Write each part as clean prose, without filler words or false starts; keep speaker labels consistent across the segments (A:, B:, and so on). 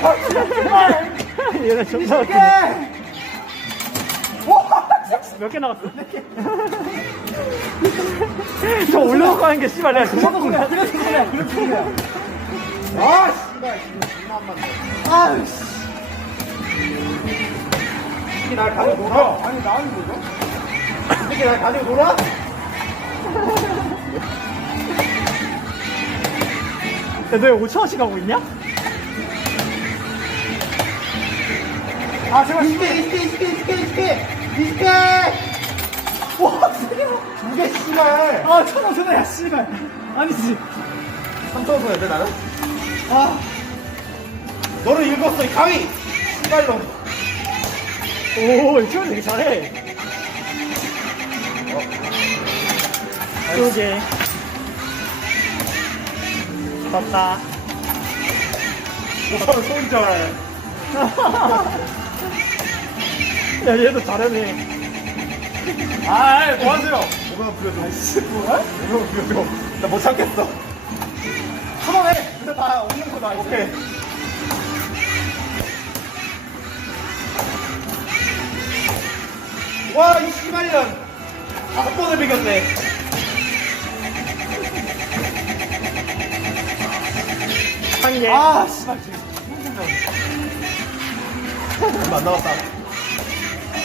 A: 얘네 존나 웃기네. 몇 개 나갔어? 저 올려놓고 하는 게 씨발 내가 그만큼 소리야. 그래 소리야. 그래 소리야.
B: 아 씨발 지금 존나 안 맞네.
A: 아이씨.
B: 이게 날 가지고 놀아? 아니 나는 뭐죠? 이게 날 가지고 놀아?
A: 야, 너 왜 5천원씩 하고 있냐?
B: 아 제발 20개! 와, 두 개, 씨발!
A: 아, 1,000원 전에, 야, 씨발. 아니지.
B: 3,000원 줘야 돼, 나는? 아. 너를 읽었어, 이 가위! 씨발로.
A: 오, 이 친구 되게 잘해. 두 개. 떴다.
B: 오, 손절.
A: 야, 얘도 잘하네.
B: 아, 뭐 하세요? 뭐가 부려줘. 아이씨, 뭐야? 뭐가 부려줘. 나 못 참겠어. 천원해! 근데 다 없는 거다, 오케이. 와, 이 씨발년! 5번을 비겼네.
A: 한 개.
B: 아, 씨발, 지금. 얼마 안 남았다.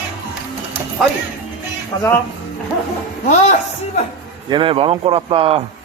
B: 아이!
A: 가자.
B: 아, 씨발!
C: 얘네 10,000원 꼬랐다.